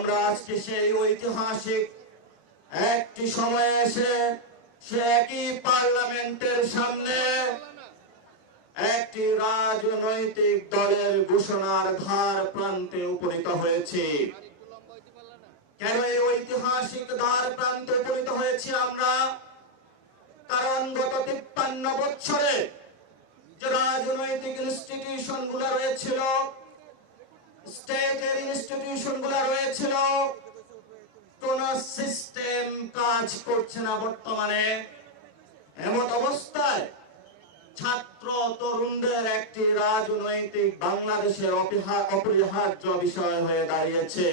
আমরা আজকে সেই ঐতিহাসিক একটি সময়ে এসে সে একই পার্লামেন্টের সামনে একটি রাজনৈতিক দলের ঘোষণার ধার প্রান্তে উপনীত হয়েছে। কেন এই ঐতিহাসিক ধার প্রান্তে উপনীত হয়েছি আমরা? কারণ গত তিপ্পান্ন বছরে যে রাজনৈতিক ইনস্টিটিউশনগুলো রয়েছিল স্টেটের ইনস্টিটিউশনগুলো রয়েছিল। কোন সিস্টেম কাজ করছে না বর্তমানে। এমন অবস্থায় ছাত্র তরুণদের একটি রাজনৈতিক বাংলাদেশের অপরিহার্য বিষয় হয়ে দাঁড়িয়েছে।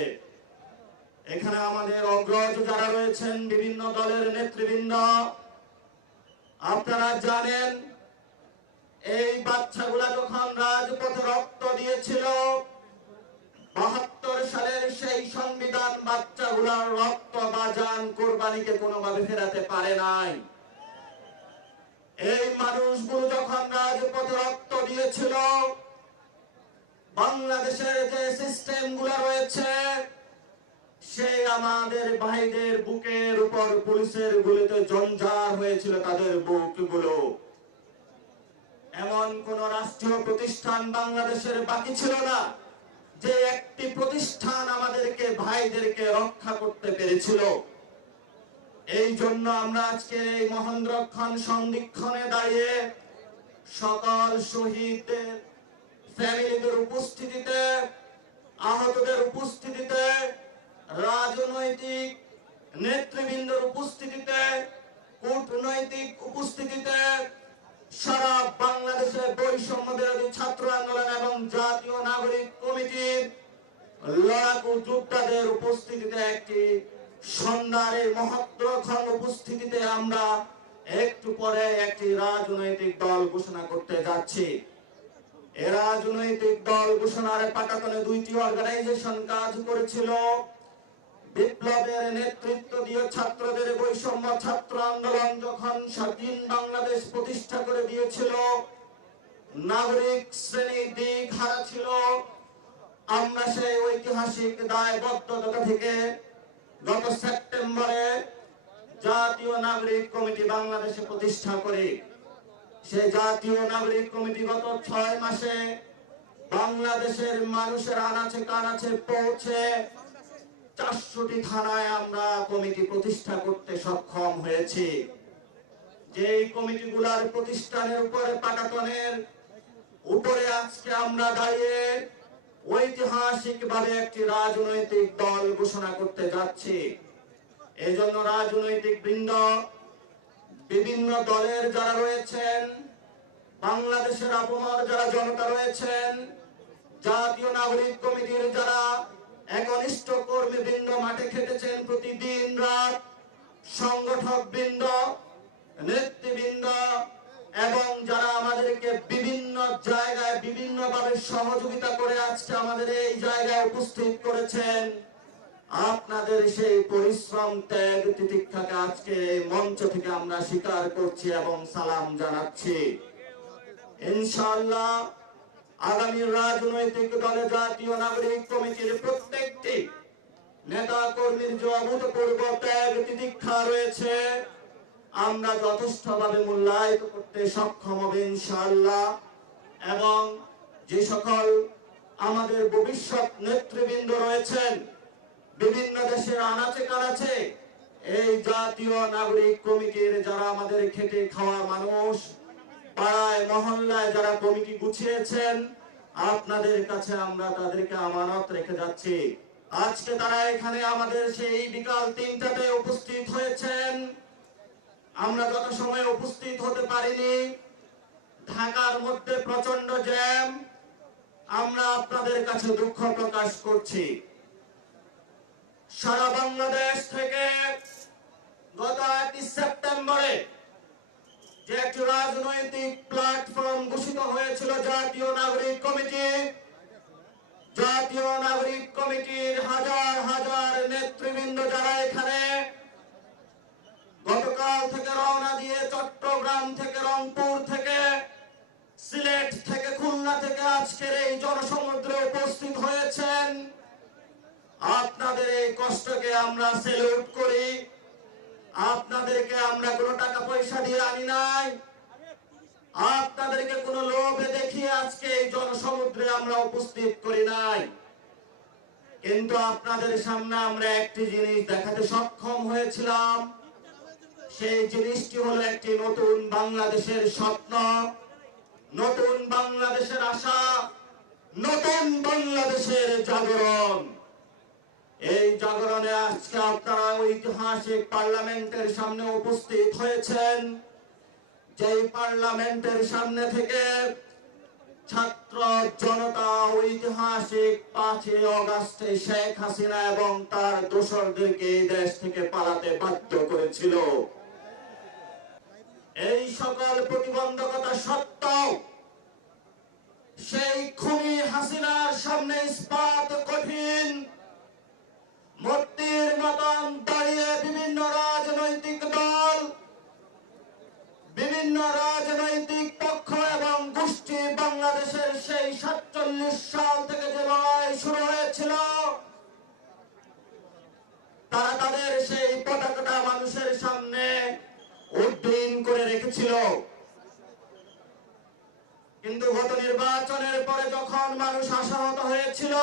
এখানে আমাদের অগ্রজ যারা রয়েছেন বিভিন্ন দলের নেতৃবৃন্দ, আপনারা জানেন, এই বাচ্চাগুলা যখন রাজপথে রক্ত দিয়েছিল বাহাত্তর সালের সেই সংবিধান বাচ্চাগুলার রক্ত বা জান কোরবানিকে কোনোভাবে ফেরাতে পারে নাই। এই মানুষগুলো যখন রাজপথে রক্ত দিয়েছিল, বাংলাদেশের যে সিস্টেমগুলো রয়েছে সে আমাদের ভাইদের বুকের উপর পুলিশের গুলিতে জঞ্জার হয়েছিল তাদের বুকগুলো। এমন কোন রাষ্ট্রীয় প্রতিষ্ঠান বাংলাদেশের বাকি ছিল না। যে একটি প্রতিষ্ঠান আমাদেরকে ভাইদেরকে রক্ষা করতে পেরেছিল। এই জন্য আমরা আজকে এই মহেন্দ্রক্ষণ সন্ধিক্ষণে দাঁড়িয়ে সকল শহীদদের, ফ্যামিলিদের উপস্থিতিতে, আহতদের উপস্থিতিতে, রাজনৈতিক নেতৃবৃন্দের উপস্থিতিতে, কূটনৈতিক উপস্থিতিতে সারা বাংলাদেশে বৈষম্য বিরোধী ছাত্র আন্দোলন এবং জাতীয় নাগরিক কমিটির লড়াকু যোদ্ধাদের উপস্থিতিতে একটি সন্ধ্যার এই মহত্রক্ষণ উপস্থিতিতে আমরা একটু পরে একটি রাজনৈতিক দল ঘোষণা করতে যাচ্ছি। এ রাজনৈতিক দল ঘোষণার পাটাতনে দুইটি অর্গানাইজেশন কাজ করেছিল। বিপ্লবের নেতৃত্ব দিয়ে ছাত্রদের বৈষম্য ছাত্র আন্দোলন যখন স্বাধীন বাংলাদেশ প্রতিষ্ঠা করে দিয়েছিল, নাগরিক শ্রেণি দিক হারা ছিল, আমরা সেই ঐতিহাসিক দায়বদ্ধতা থেকে গত সেপ্টেম্বরে জাতীয় নাগরিক কমিটি বাংলাদেশে প্রতিষ্ঠা করি। সে জাতীয় নাগরিক কমিটি গত ছয় মাসে বাংলাদেশের মানুষের আনাচে কানাচে পৌঁছে চারশোটি থানায় আমরা কমিটি প্রতিষ্ঠা করতে সক্ষম হয়েছি। যে কমিটিগুলার প্রতিষ্ঠানের উপরে পাটাতনের উপরে আজকে আমরা দাঁড়িয়ে ঐতিহাসিক ভাবে একটি রাজনৈতিক দল ঘোষণা করতে যাচ্ছি। এই জন্য রাজনৈতিক বৃন্দ, বিভিন্ন দলের যারা রয়েছেন, বাংলাদেশের আপমর যারা জনতা রয়েছেন, জাতীয় নাগরিক কমিটির যারা একনিষ্ঠ কর্মী বৃন্দ মাঠে খেটেছেন প্রতিদিন রাত। সংগঠক বৃন্দ, নেতৃবৃন্দ এবং যারা আমাদেরকে বিভিন্ন জায়গায় বিভিন্ন ভাবে সহযোগিতা করে আজকে আমাদের এই জায়গায় উপস্থিত করেছেন, আপনাদের সেই পরিশ্রম ত্যাগ তিতিক্ষাকে আজকে মঞ্চ থেকে আমরা স্বীকার করছি এবং সালাম জানাচ্ছি। ইনশাআল্লাহ আগামী রাজনৈতিক দলে, জাতীয় নাগরিক কমিটির প্রত্যেকটি নেতা কর্মীর যে অভূতপূর্ব ত্যাগ তিতিক্ষা রয়েছে, আমরা যথেষ্টভাবে মূল্যায়িত করতে সক্ষম হবে ইনশাআল্লাহ। এবং যে সকল আমাদের ভবিষ্যৎ নেতৃবৃন্দ রয়েছেন, বিভিন্ন দেশের আনাচে কানাচে, এই জাতীয় নাগরিক কমিটির যারা আমাদের খেটে খাওয়া মানুষ পাড়ায় মহল্লায় যারা কমিটি গুছিয়েছেন, আপনাদের কাছে আমরা তাদেরকে আমানত রেখে যাচ্ছি। আজকে তারা এখানে আমাদের সেই বিকাল তিনটাতে উপস্থিত হয়েছেন। আমরা যত সময় উপস্থিত হতে পারিনি, ঢাকার মধ্যে প্রচণ্ড জ্যাম, আমরা আপনাদের কাছে দুঃখ প্রকাশ করছি। সারা বাংলাদেশ থেকে গত একই সেপ্টেম্বরে যে একটি রাজনৈতিক প্ল্যাটফর্ম ঘোষিত হয়েছিল জাতীয় নাগরিক কমিটি, জাতীয় নাগরিক কমিটির হাজার হাজার নেতৃবৃন্দ যারা এখানে, গতকাল থেকে রওনা দিয়ে চট্টগ্রাম থেকে রংপুর থেকে, সিলেট থেকে খুলনা থেকে আজকের এই জনসমুদ্রে উপস্থিত হয়েছেন। আপনাদের এই কষ্টকে আমরা সেলুট করি। আপনাদেরকে আমরা কোনো টাকা পয়সা দিয়ে আনি নাই। আপনাদেরকে কোনো লোভে দেখিয়ে আজকে এই জনসমুদ্রে আমরা উপস্থিত করি নাই। কিন্তু আপনাদের সামনে আমরা একটি জিনিস দেখাতে সক্ষম হয়েছিলাম। সেই জিনিসটি হলো একটি নতুন বাংলাদেশের স্বপ্ন, নতুন বাংলাদেশের আশা, নতুন বাংলাদেশের জাগরণ। এই জাগরণে আজকে আপনারা ঐতিহাসিক পার্লামেন্টের সামনে উপস্থিত হয়েছেন। যেই পার্লামেন্টের সামনে থেকে ছাত্র জনতা ঐতিহাসিক পাঁচই অগাস্টে শেখ হাসিনা এবং তার দোসরদেরকে এই দেশ থেকে পালাতে বাধ্য করেছিল। এই সকল প্রতিবন্ধকতা সত্ত্বেও সেই খুনি হাসিনার সামনে ইস্পাত কঠিন। সেই পতাকাটা মানুষের সামনে উড্ডীন করে রেখেছিল। কিন্তু গত নির্বাচনের পরে যখন মানুষ আশাহত হয়েছিল,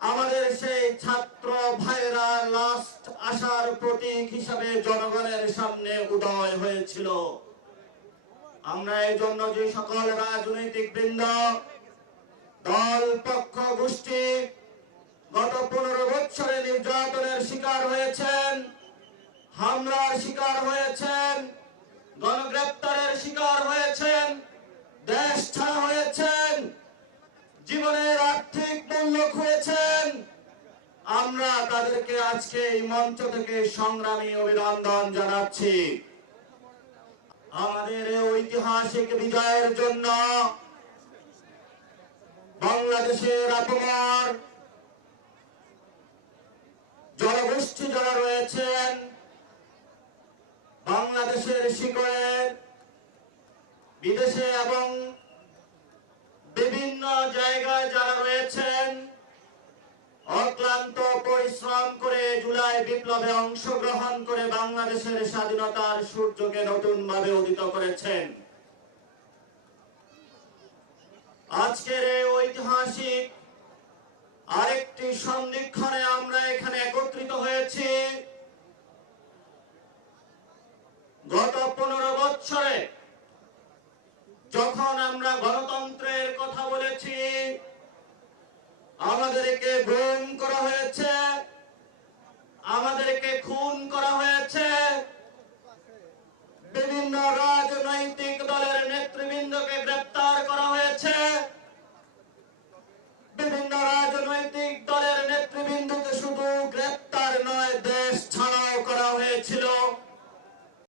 আমাদের সেই ছাত্র ভাইরা লাস্ট আশার প্রতীক হিসাবে জনগণের সামনে উদয় হয়েছিল। আমরা এই জন্য যে সকল রাজনৈতিক বৃন্দ, দল, পক্ষ, গোষ্ঠী গত পনেরো বছরে নির্যাতনের শিকার হয়েছেন, হামলার শিকার হয়েছেন, গণগ্রেপ্তারের শিকার হয়েছেন, দেশ ছাড়া হয়েছেন, জীবনের আর্থিক মূল্য খুঁয়েছেন আমরা তাদেরকে আজকে এই মঞ্চ থেকে সংগ্রামী অভিনন্দন জানাচ্ছি। আমাদের ঐতিহাসিক বিজয়ের জন্য বাংলাদেশের আপমার জনগোষ্ঠী যারা রয়েছেন, বাংলাদেশের শিকড়ের বিদেশে এবং বিভিন্ন জায়গায় যারা রয়েছেন, অক্লান্ত পরিশ্রম করে জুলাই বিপ্লবে অংশগ্রহণ করে বাংলাদেশের স্বাধীনতার সূর্যকে নতুন ভাবে উদিত করেছেন। আজকের এই ঐতিহাসিক আরেকটি সন্ধিক্ষণে আমরা এখানে একত্রিত হয়েছি। গত পনেরো বছরে যখন আমরা গণতন্ত্রের কথা বলেছি, আমাদেরকে